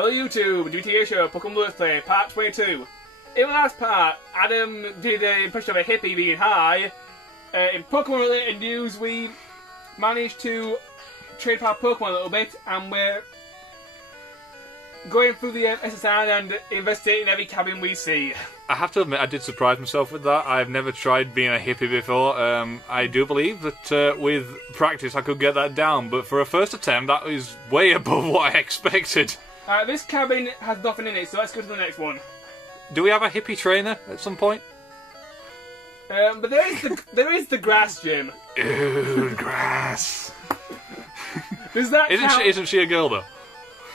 Hello YouTube, Dbtgamer Show, Pokemon Let's Play, Part 22. In the last part, Adam did an impression of a hippie being high. In Pokemon related news, we managed to trade our Pokemon a little bit, and we're going through the SSN and investigating every cabin we see. I have to admit, I did surprise myself with that. I've never tried being a hippie before. I do believe that with practice I could get that down, but for a first attempt, that is way above what I expected. This cabin has nothing in it, so let's go to the next one. Do we have a hippie trainer at some point? But there is the grass gym. Ooh, grass. Does that count? Isn't she a girl though?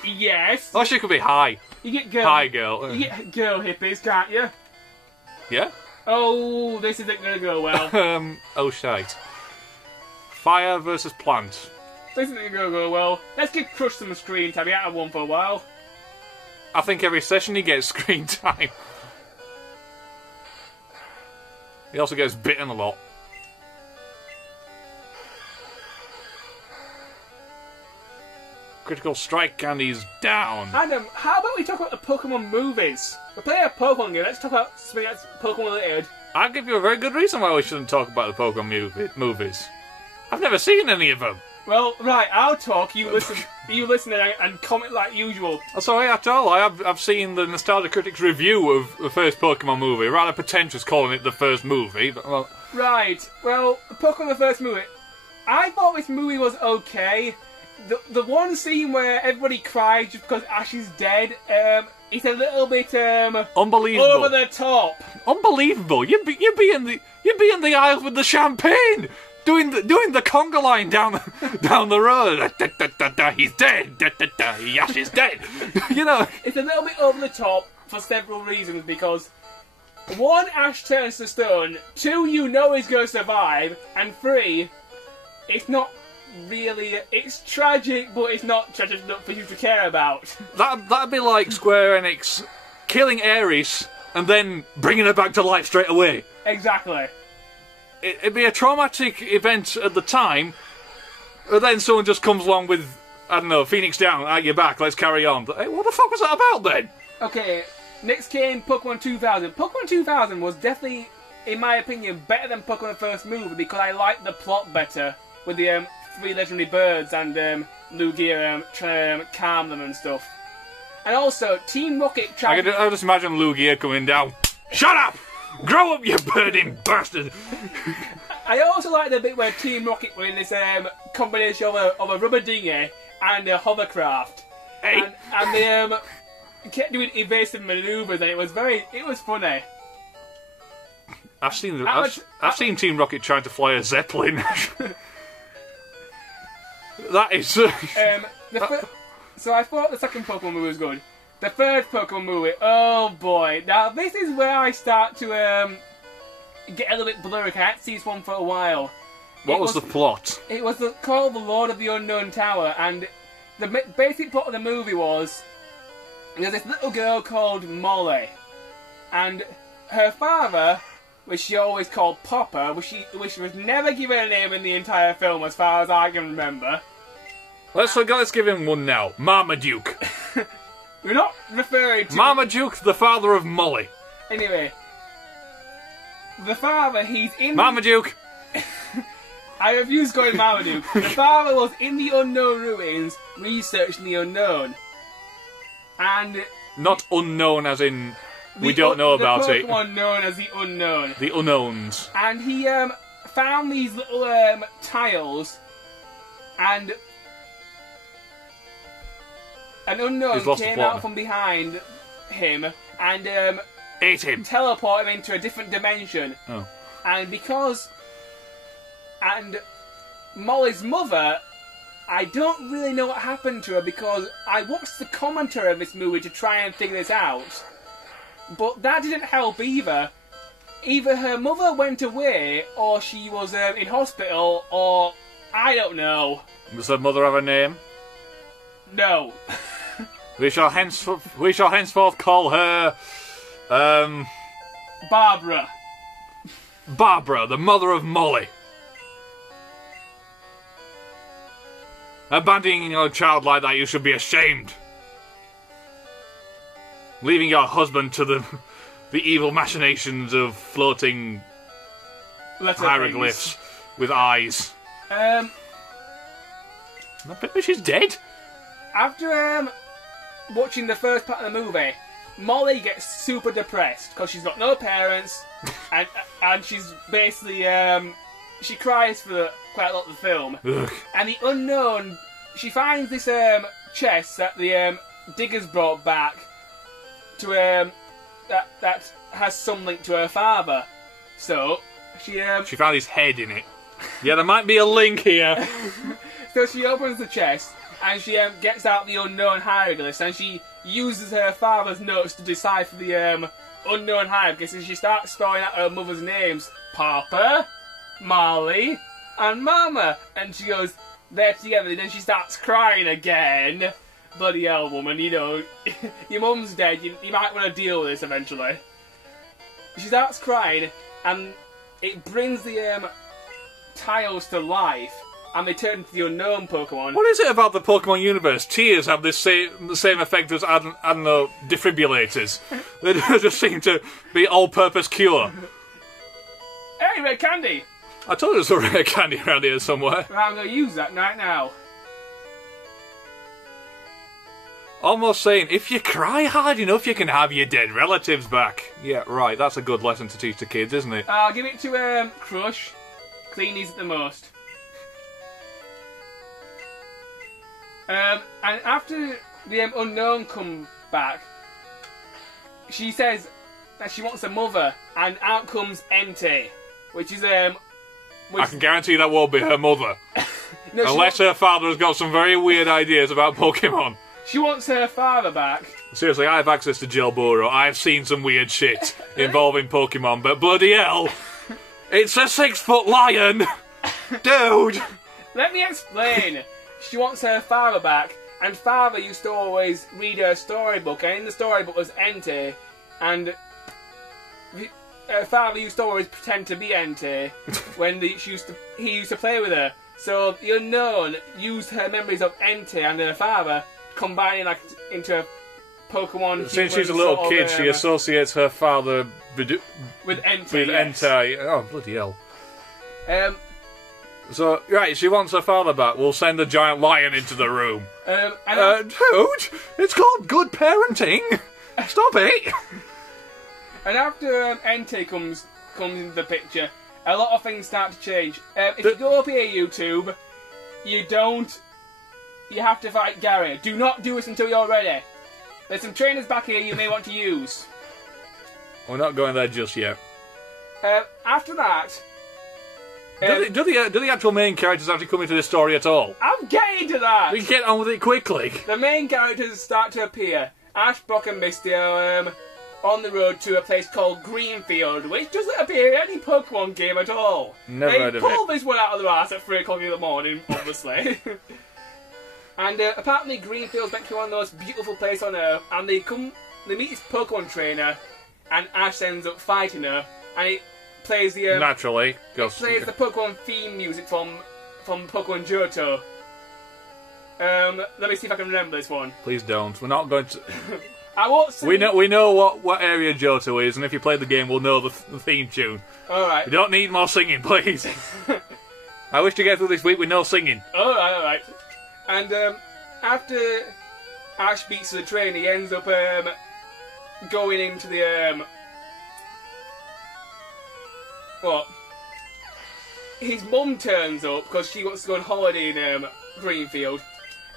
Yes. Oh, she could be high. You get girl. Hi, girl. You get girl hippies, can't you? Yeah. Oh, this isn't gonna go well. Oh shite. Fire versus plant. This isn't gonna go well. Let's give Crush some screen time. He hasn't had one for a while. I think every session he gets screen time. He also gets bitten a lot. Critical strike and he's down. Adam, how about we talk about the Pokemon movies? We're playing a Pokemon game. Let's talk about something that's Pokemon related. I'll give you a very good reason why we shouldn't talk about the Pokemon movies. I've never seen any of them. Well, right, I'll talk. You listen. You listen and comment like usual. Oh, sorry, at all. I've seen the Nostalgia Critics review of the first Pokemon movie. Rather pretentious calling it the first movie, but well. Right. Well, Pokemon the first movie. I thought this movie was okay. The one scene where everybody cried just because Ash is dead, it's a little bit unbelievable, over the top. Unbelievable! You'd be in the aisles with the champagne, doing the conga line down the road. He's dead. Ash is dead. You know, it's a little bit over the top for several reasons. Because one, Ash turns to stone. Two, you know he's going to survive, and three, it's not. Really, it's tragic, but it's not tragic enough for you to care about. That'd be like Square Enix killing Ares and then bringing her back to life straight away. Exactly. It'd be a traumatic event at the time, but then someone just comes along with, I don't know, Phoenix down, at your back, let's carry on. Hey, what the fuck was that about then? Okay, next came Pokemon 2000. Pokemon 2000 was definitely, in my opinion, better than Pokemon the first movie because I liked the plot better with the 3 legendary birds and Lugia trying to calm them and stuff. And also, Team Rocket tried... I just imagine Lugia coming down. Shut up! Grow up, you birding bastard! I also like the bit where Team Rocket were in this combination of a rubber dinghy and a hovercraft. Hey. And they kept doing evasive manoeuvres and it was funny. I've seen Team Rocket trying to fly a Zeppelin. That is... so I thought the second Pokemon movie was good. The third Pokemon movie, oh boy. Now this is where I start to get a little bit blurry. I can't see this one for a while. What was the plot? It was called The Lord of the Unknown Tower, and the basic plot of the movie was there's this little girl called Molly, and her father, which she always called Popper, which was never given a name in the entire film as far as I can remember. Let's give him one now. Marmaduke. We're not referring to... Marmaduke, the father of Molly. Anyway. The father, he's in... Marmaduke! I refuse going Marmaduke. The father was in the unknown ruins, researching the unknown. And... Not unknown as in... We don't know about it. The Pokemon known as the unknown. The unknowns. And he found these little tiles, and an unknown came out from behind him and ate him. Teleported him into a different dimension. Oh. And Molly's mother, I don't really know what happened to her because I watched the commentary of this movie to try and figure this out. But that didn't help either. Either her mother went away, or she was in hospital, or I don't know. Does her mother have a name? No. We shall henceforth call her, Barbara. Barbara, the mother of Molly. Abandoning your child like that, you should be ashamed. leaving your husband to the evil machinations of floating hieroglyphs with eyes. Maybe she's dead. After watching the first part of the movie, Molly gets super depressed because she's got no parents, and she's basically she cries for quite a lot of the film. Ugh. And the unknown, she finds this chest that the diggers brought back to that has some link to her father. So she found his head in it. Yeah, there might be a link here. So she opens the chest and she gets out the unknown hieroglyphs, and she uses her father's notes to decipher the unknown hieroglyphs, and she starts spelling out her mother's names: Papa, Molly, and Mama. And she goes, they're together, and then she starts crying again. Bloody hell, woman, you know, your mum's dead, you might want to deal with this eventually. She starts crying, and it brings the tiles to life, and they turn into the unknown Pokemon. What is it about the Pokemon universe? Tears have the same effect as, I don't know, defibrillators. They just seem to be all-purpose cure. Hey, red candy! I told you there was a rare candy around here somewhere. Well, I'm going to use that right now. Almost saying, if you cry hard enough, you can have your dead relatives back. Yeah, right, that's a good lesson to teach the kids, isn't it? I'll give it to Crush. Clean these at the most. And after the unknown come back, she says that she wants a mother, and out comes Entei, which is I can guarantee that won't be her mother. No, unless her father has got some very weird ideas about Pokemon. She wants her father back. Seriously, I have access to Joe Burrow. I've seen some weird shit involving Pokemon, but bloody hell, it's a 6-foot lion! Dude! Let me explain. She wants her father back, and father used to always read her storybook, and in the storybook was Entei, and her father used to always pretend to be Entei when he used to play with her. So the unknown used her memories of Entei and her father, combining into a Pokemon. Since she's a little kid, she associates her father with Entei. Entei. Oh, bloody hell. So, right, she wants her father back. We'll send a giant lion into the room. Dude, it's called good parenting. Stop it. And after Entei comes into the picture, a lot of things start to change. If you go up here, YouTube, you have to fight Gary. Do not do this until you're ready. There's some trainers back here you may want to use. We're not going there just yet. After that... do the actual main characters actually come into this story at all? I'm getting to that! We can get on with it quickly. The main characters start to appear. Ash, Brock and Misty are on the road to a place called Greenfield, which doesn't appear in any Pokemon game at all. Never heard of it. They pulled this one out of their ass at 3 o'clock in the morning, obviously. And apparently Greenfield's meant to be one of the most beautiful places on Earth, and they meet this Pokemon trainer, and Ash ends up fighting her, and it plays the... Naturally. Plays the Pokemon theme music from Pokemon Johto. Let me see if I can remember this one. Please don't. We're not going to... I won't sing. We know what area Johto is, and if you play the game, we'll know the theme tune. Alright. We don't need more singing, please. I wish to get through this week with no singing. Alright. And after Ash beats the train, he ends up going into the what? His mum turns up because she wants to go on holiday in Greenfield,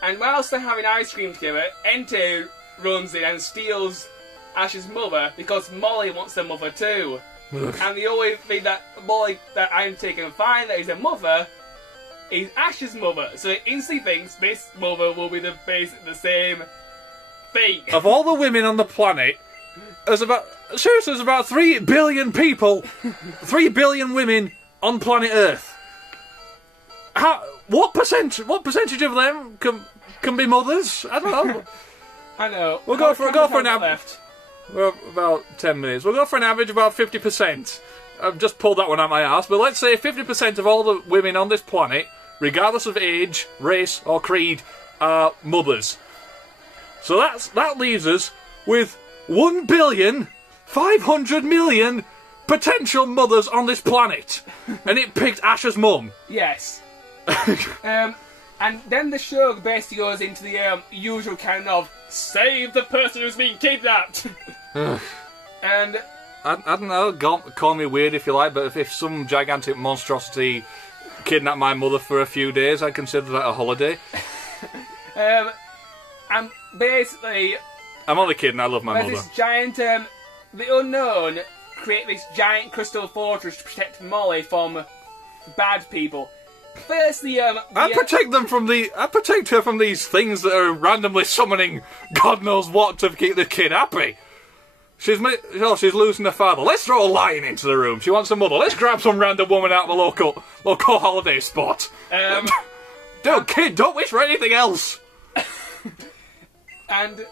and whilst they're having ice cream together, Entei runs in and steals Ash's mother because Molly wants her mother too. And the only thing that Entei can find that is her mother is Ash's mother, so he instantly thinks this mother will be the same thing. Of all the women on the planet, there's about 3 billion people, 3 billion women on planet Earth. What percentage of them can be mothers? I don't know. I know. We'll go for an average. Well, about 10 minutes. We'll go for an average about 50%. I've just pulled that one out my arse, but let's say 50% of all the women on this planet, regardless of age, race, or creed, are mothers. So that leaves us with 1,500,000,000 potential mothers on this planet, and it picked Ash's mum. Yes. And then the show basically goes into the usual canon of save the person who's been kidnapped. And I don't know, call me weird if you like, but if some gigantic monstrosity kidnapped my mother for a few days, I'd consider that a holiday. and basically, I'm only kidding, I love my mother. This giant, the Unknown create this giant crystal fortress to protect Molly from bad people. Firstly, I protect her from these things that are randomly summoning God knows what to keep the kid happy. She's losing her father. Let's throw a lion into the room. She wants a mother. Let's grab some random woman out of the local holiday spot. Kid, don't wish for anything else. And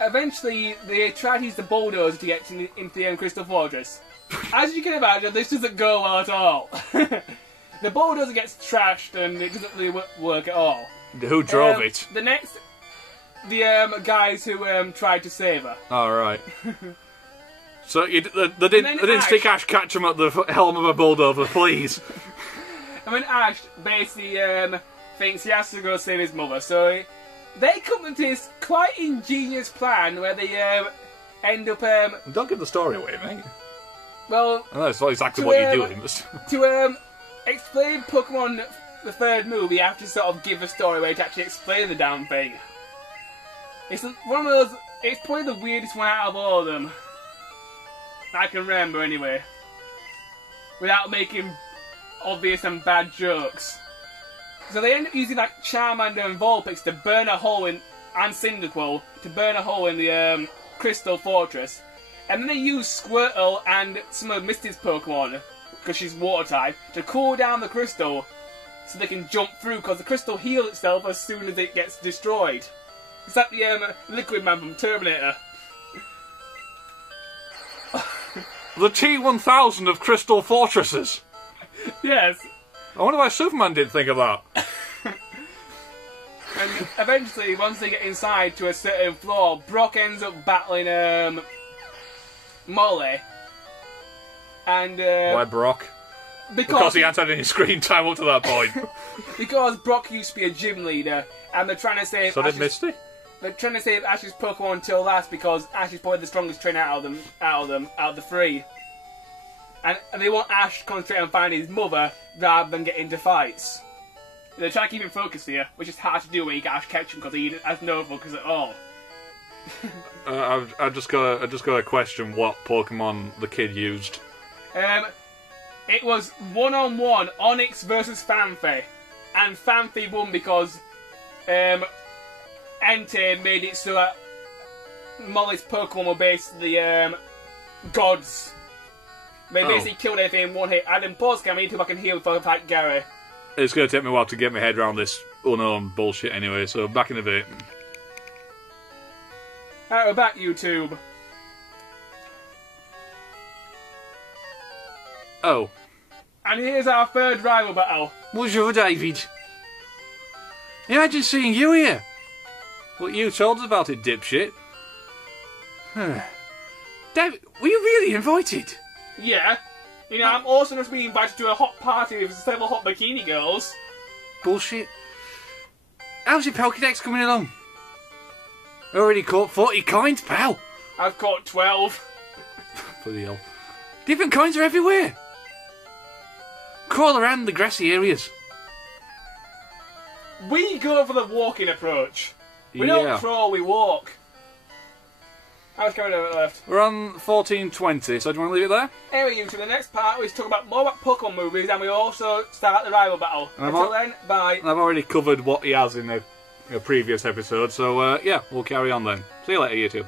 eventually, they try to use the bulldozer to get into the Crystal Fortress. As you can imagine, this doesn't go well at all. The bulldozer gets trashed, and it doesn't really work at all. Who drove it? The guys who tried to save her. All right. So they didn't stick Ash Ketchum at the helm of a bulldozer, please. I mean, Ash basically thinks he has to go save his mother, so they come into this quite ingenious plan where they end up. Don't give the story away, mate. Well, I know it's not exactly what you're doing. To explain Pokemon the third movie, you have to sort of give a story where to actually explain the damn thing. It's one of those. It's probably the weirdest one out of all of them I can remember, anyway. Without making obvious and bad jokes. So they end up using like Charmander and Vulpix to burn a hole in, and Cyndaquil to burn a hole in the Crystal Fortress, and then they use Squirtle and some of Misty's Pokemon, because she's water type, to cool down the crystal so they can jump through, because the crystal heals itself as soon as it gets destroyed. It's like the Liquid Man from Terminator. The T-1000 of Crystal Fortresses. Yes. I wonder why Superman didn't think of that. And eventually, once they get inside to a certain floor, Brock ends up battling Molly. And why Brock? Because he hadn't had any screen time up to that point. Because Brock used to be a gym leader, and they're trying to save. So did Misty? They're trying to save Ash's Pokemon until last because Ash is probably the strongest trainer out of the three. And they want Ash to concentrate on finding his mother rather than get into fights. They're trying to keep him focused here, which is hard to do when you get Ash Ketchum because he has no focus at all. I just got a question. What Pokemon the kid used? It was 1-on-1 Onyx versus Fanfy, and Fanfy won because Entei made it so that Molly's Pokemon were basically gods. They basically killed everything in one hit. And in pause cam, I need to fucking heal before I fight Gary. It's going to take me a while to get my head around this unknown bullshit anyway, so back in a bit. Alright, we're back, YouTube. Oh. And here's our third rival battle. Bonjour, David. Imagine seeing you here. What you told us about it, dipshit. David, were you really invited? Yeah. You know, I'm also going to be invited to a hot party with several hot bikini girls. Bullshit. How's your Pokédex coming along? Already caught 40 coins, pal. I've caught 12. Bloody hell. Different coins are everywhere. Crawl around the grassy areas. We go for the walking approach. We don't crawl, we walk. How's going over left? We're on 1420, so do you want to leave it there? Anyway, YouTube, the next part we talk about more about Pokemon movies, and we also start the rival battle. Until then, bye. I've already covered what he has in a previous episode, so yeah, we'll carry on then. See you later, YouTube.